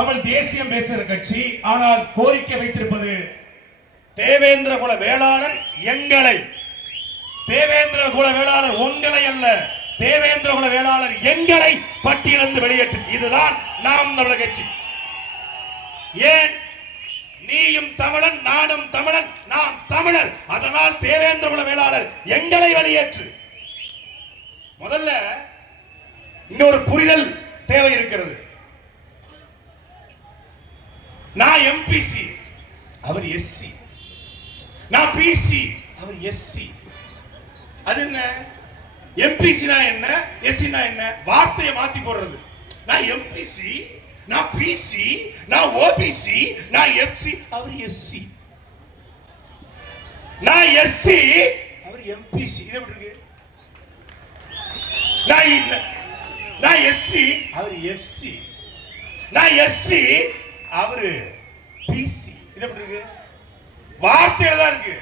தமிழ் தேசியம் பேசுகிற கட்சி ஆனால் கோரிக்கை வைத்திருப்பது தேவேந்திர குல வேளாளர் எங்களை. தேவேந்திர குல வேளாளர் உங்களை அல்ல தேவேந்திர குல வேளாளர் எங்களை பட்டியலிருந்து வெளியேற்றும். இதுதான் நாம் தமிழர் கட்சி. ஏன்? நீயும் தமிழன் நானும் தமிழன் நாம் தமிழர். அதனால் தேவேந்திர குல வேளாளர் எங்களை வெளியேற்று. முதல்ல இன்னொரு புரிதல் தேவை இருக்கிறது. நான் எம்பிசி அவர் எஸ்சி நான் பிசி அவர் எஸ்சி அது என்ன? எம்பிசினா என்ன? எஸ்சினா என்ன? வார்த்தையை மாத்தி போடுறது. நான் எம்பிசி நான் பிசி நான் ஓபிசி நான் எஃப்சி அவர் எஸ்சி நான் எஸ்சி அவர் எம்பிசி இது எப்படி இருக்கு? நான் இல்ல- நான் எஸ்சி அவர் எஃப்சி நான் எஸ்சி அவரு பிசி இது எப்படி இருக்கு வார்த்தையில தான் இருக்கு.